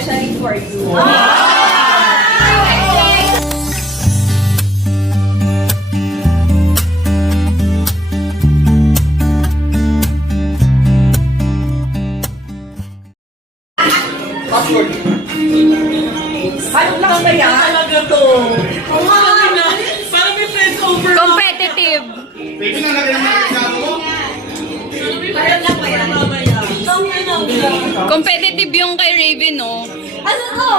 especially for you. Ano lang ba yan? Talaga to. Parang may friends over. Competitive. Pwede na natin ang regalo mo. Ano lang ba yan? Competitive yung kay Raven, no? Ano to?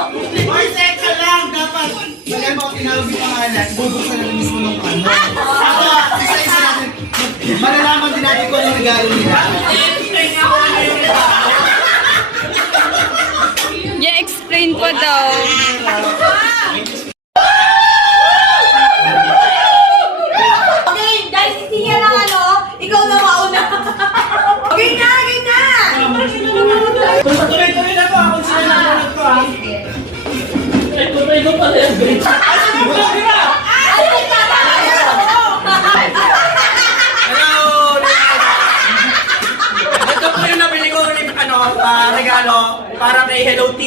Or teka lang, dapat. Kaya mo tinawag yung pangalan, bubuksan na mismo ng ano. Ako, isa-isa natin. Malalaman din natin kung ano regalo nila. Yeah, explain pa daw. Okay, dahil si Tia lang ano, ikaw na mauna. Okay na, okay na! Tuloy-tuloy na to. Ako sila na lang to ah. Tuloy mo pala yan. Ay, tama! Ito po yung nabili ko ulit regalo para kay Hello Tea.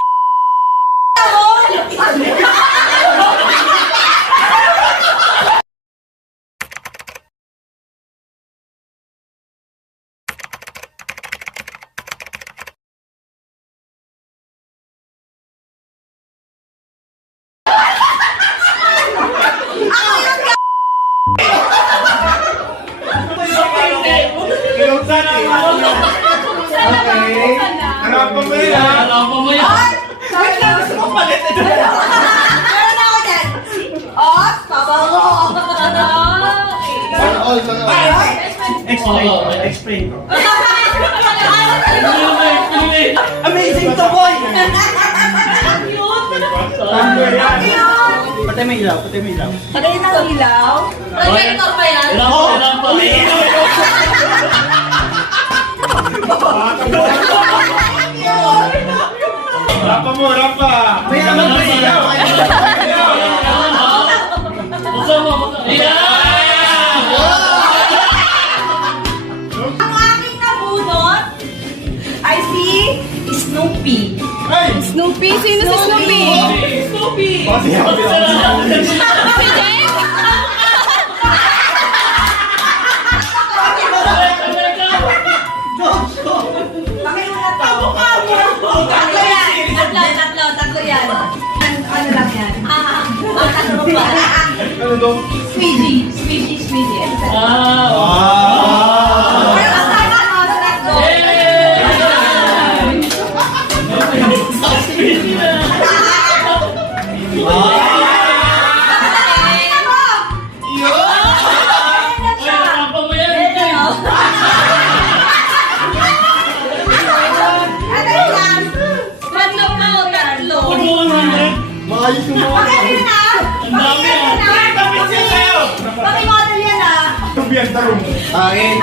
Okay. Harapan mo yan. Harapan mo yan. Wait lang, gusto mo palit. Meron ako dyan. Oh, pabango. Sana all, sana all. Explain ko. Amazing to boy! Patay may ilaw, patay may ilaw. Patay na ang ilaw. Projector pa yan. Ilang pa. Rapa mo, rapa. May naman pa ilaw. Ang aking nabunot ay si Snoopy. Ay! Snoopy? Sino si Snoopy? Snoopy! Pati ako. Si Jen? Pakimuna to. Tatlo yan. Tatlo yan. Ano lang yan? Ano ba? Ano to? Squeezy. Ah! Pero kasama no, sa tatlo. Pakita mo. Ayan na siya. Ano yan? Tatlo. Maayos yung mga. Pakimuna na. Pakimodel yan ah. Tubiyan, tarong. Kain.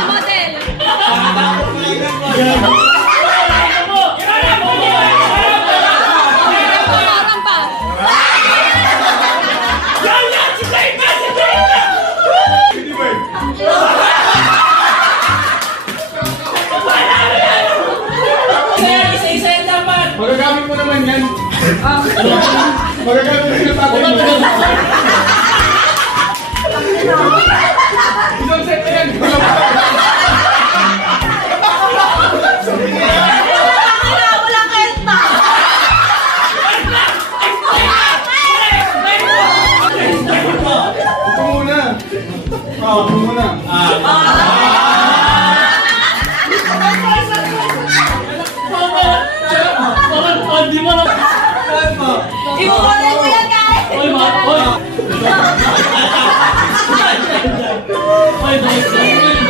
Model. Rampa. Hindi ba? Isa-isa yan dapat. Magagamit mo naman yan. Magagamit mo yung tatay mo. Isang set na yan. Wala kwenta. Ito muna. Ito muna. Di mo na. Imumodel mo yan guys. Demo mo yan.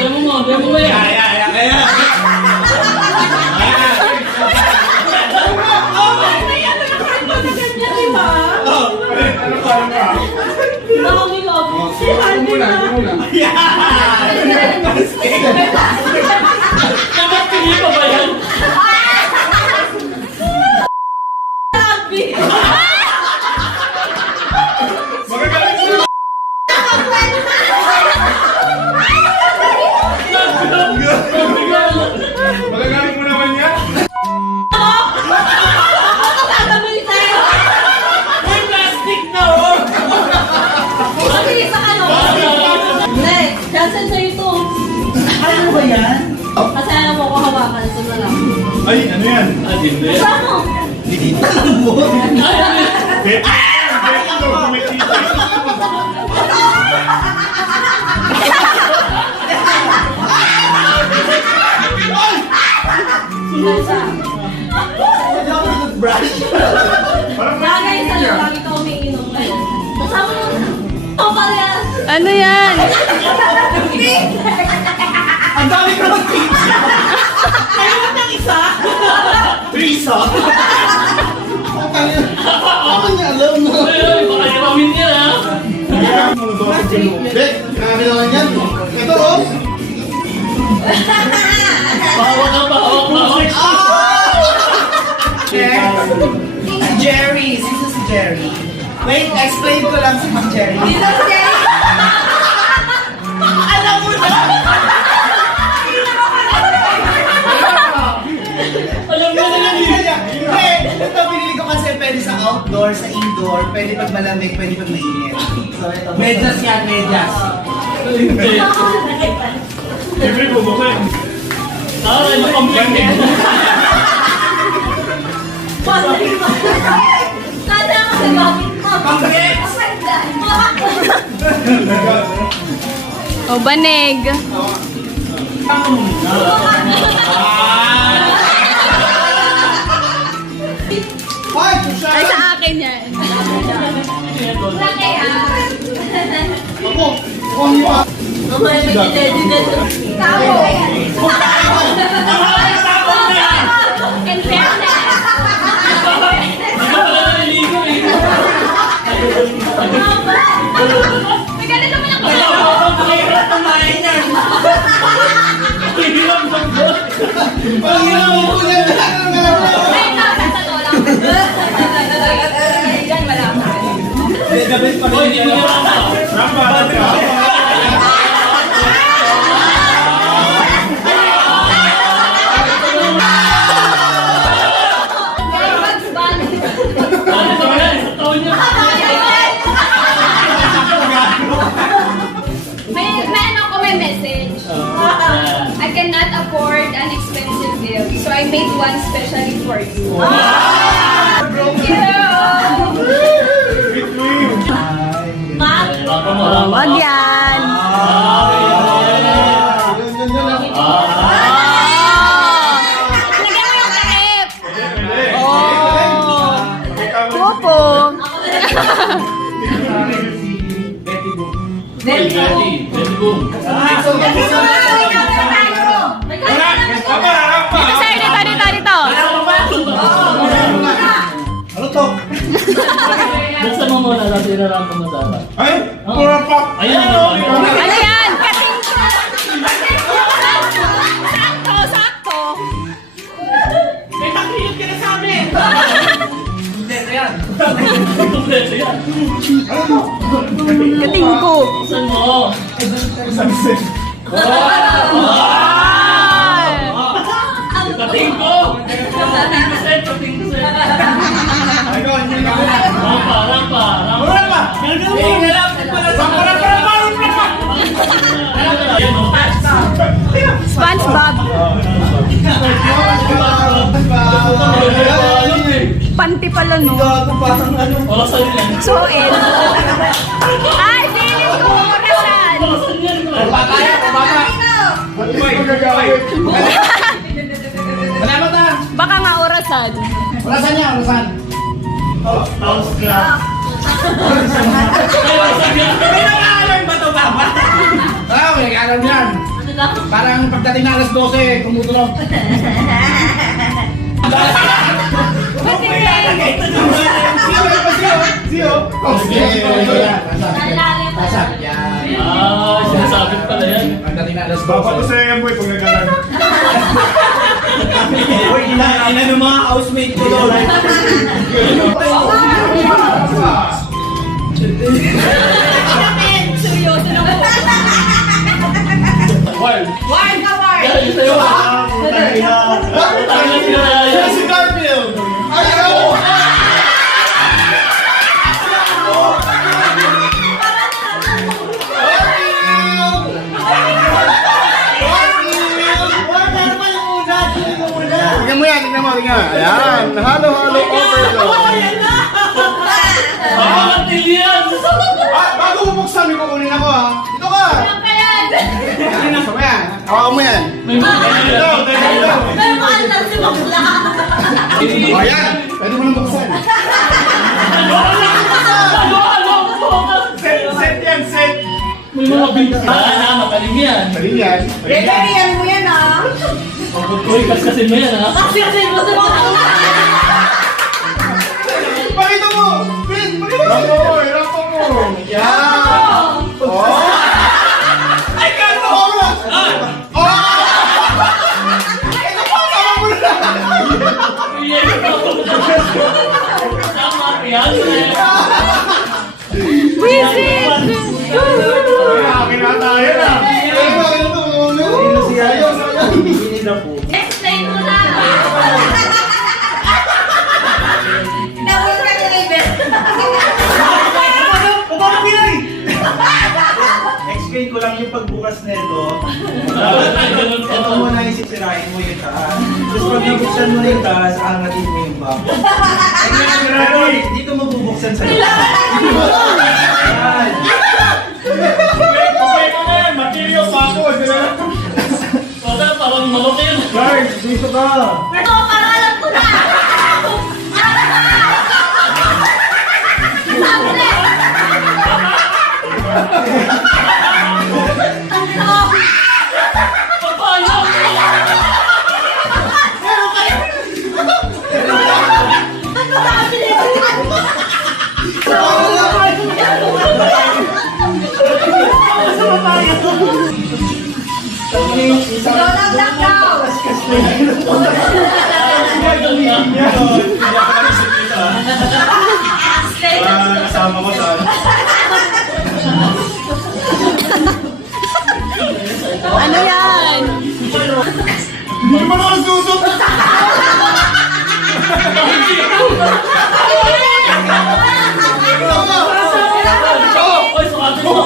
Ito muna. Dapat pili pa ba yan? Magagamit mo. Ano ba yan? Kasi alam mo ko hawakan. Ito na lang. Ay, ano yan? Saan mo? Alam mo? Beto! Beto! Kumitita! Brush. Lagay sa'yo. Lagi ka umiinom ngayon. Kasama mo na. Ito pala yan. Ano yan? Ang dami ko ng pizza. Kailan ng isa? Pizza? Ako niya alam na. Bet, grabe naman yan. Ito oh. Jerry, this is Jerry. Wait, explain ko lang si Ma'am Jerry. Dito siya. Alam mo na! Alam mo na lang yun. Ito binili ko kasi pwede sa outdoor, sa indoor, pwede pag malamig, pwede pag mainit. So ito. Medyas yan, medyas. Siyempre, bubuksan. Ano pang yan? Sana ako sa gamit mo. Pang-gets! O, banig. Hoy, Ay, sa akin yan. Laki ah. Ako, kung mo. Tao. In fairness. May ganito naman ako. Mahirap kumain yan. Panginoon mo na Ay, no, sa totoo lang. Diyan, wala ako. Rampa, rampa. Bugs Bunny. May ano ko, may message. I cannot afford an expensive gift, so I made one specially for you. Thank you! Ma'am, O, wag yan. lagyan mo yung takip. Oh. Popo. Rampa, rampa. Dito, sir. Dito. Ano to? Buksan mo muna, natin nararamdaman mo sa harap. Ay, pura pa. Ayun, Ano yan? Sakto. May takilip ka na sa amin! Kompleto yan. Kompleto yan. Kating ko. Buksan mo. Kating ko! Kating ko, sir. Ay, ko, hindi na ako. Rampa, rampa, rampa. Rampa! SpongeBob. Panty pala, no? Orasan yan. Soel. Ay, feeling ko. Orasan. Orasan yan. Salamat na! Baka nga orasan. Orasan niya, orasan. House crab. Ay, orasan yan. May nag-aalarm ba ito, Papa? Oo, may nag-aalarm yan. Parang pagdating na alas 12, kumutulog. Sinasabit pala yan. Pagdating na alas 12. Baka to sa yan, boy, pag nag-alarm. Uy, ina ng mga housemate ko doon. Seryoso na po. Wild. Why ka, Why? Yan, yun sa'yo. Si Garfield! Ayaw! Garfield! nga. Ayan. Halo-halo overload. Yan! Bago bubuksan, may kukunin ako ha. Dito ka. Sama yan. Hawakan mo yan. May mga Dito, dito. Pero mahal lang si Bakla. O yan. Pwede mo nang buksan. Set yan, set. May mga binta. Matalim yan. Mali yan. Yan mo yan ah. Uy, kasi mo yan ha. Kasi mo sa mga. Pakita mo. Pin, pakita mo. Rampo mo. Yan. Oh. Ay, kanto ko mo. Oh. Ito pa, sama mo na. Tama yan. Visit! Kinata yan ah. Sino siya? Explain mo na. Nawal ka ni Raven. Explain ko lang yung pagbukas nito. Ganun pa. Ito muna yung sisirain mo yung taas. Tapos pag nabuksan mo na yung taas, angatin mo yung back. Pero dito mo bubuksan sa labas. Yan. Okay ka na yan. Material pa ako. Wala, parang malaki yun. Guys, dito ka. Ito, para alam ko na. Paano? Lola, black down. Kasama ko sa Ano yan? Hindi mo naman susok. Uy, sukatin mo.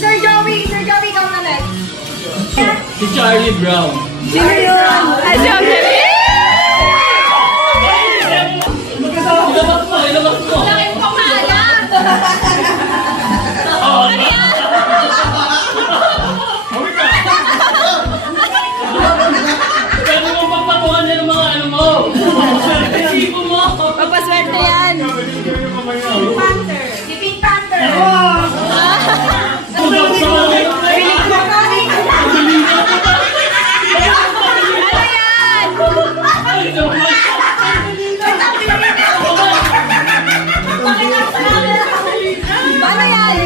Sir Joey, ikaw na next. Si Charlie Brown. Sino yun? Ay, Joey! Ilabas mo, ilabas mo. Laki mo pangalan. Ano yan? Pwede mo pagpatuhan yan ng mga ano mo. Isipo mo. Papaswerte yan. Si Pink Panther. Tulog sa mga Ano yan? Paano yan?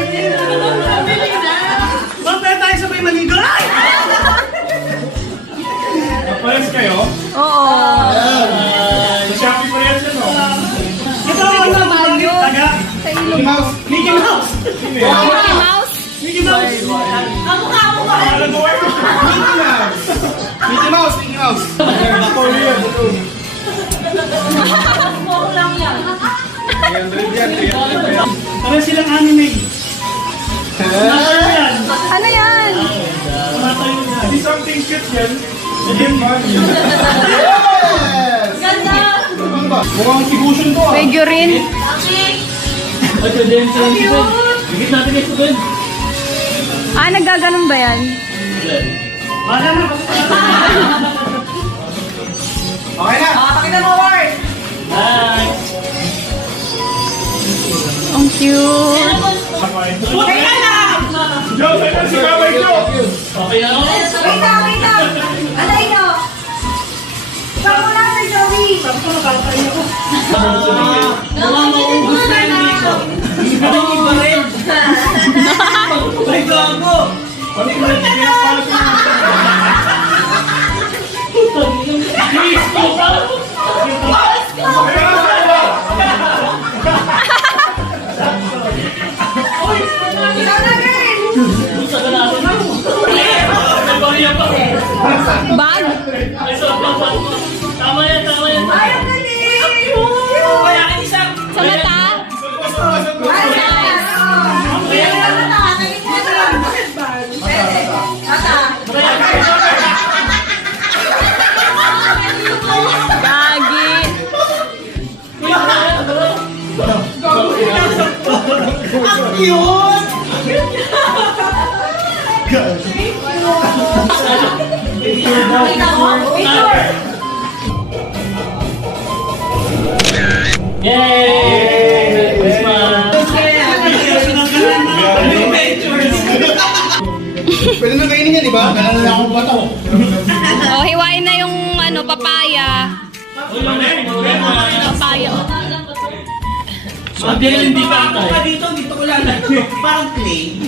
Mamaya tayo sabay maligo. Pares kayo? Oo. Sa Shopee pa yan no? Ito Sa Mario. Sa ilong. Mouse. Mickey Mouse. Mickey Mouse? Mickey Mouse. Ang mukha mo ba? Ano ko kayo? Mickey Mouse. Mickey Mouse. Mickey Mouse. Ako yan. Mukha lang yan. 300 yan. 300 yan. Para silang anime. Ano yan? Hindi something cute yan. Hindi man. Yes! Ganda. Ano ba? Mukhang sigusun to ah. Figurine? Ay, pwede yung sinisin. Bigit natin ito doon. Ah, nagaganon ba yan? Bala na. Okay na. Pakita mo, Ward. Nice. Ang cute. Okay ka lang. Joe, sa'yo na si Kamay Joe. Okay na ako? Wait lang. Alay nyo. Ikaw muna, Sir Joey. Mukhang maubos na yun dito. Ano yung iba rin? Ay, gago. Ano yung pinapalo ko yung Please, go pa! Kaya sa'yo. Ikaw na, girl. Gusto ka natin. May bariya pa. Bag? May soft pa. Tama yan, tama yan. Ay, ang galing. Kaya ka isa. Sa mata? Basta, basta. Ay, ang galing. Ang galing. cute! Yay! Christmas! Pwede na kainin yan, di ba? Kailangan na akong bato. Oh, hiwain na yung ano, papaya. Papaya. Sabi hindi pa dito ko lang. Parang play.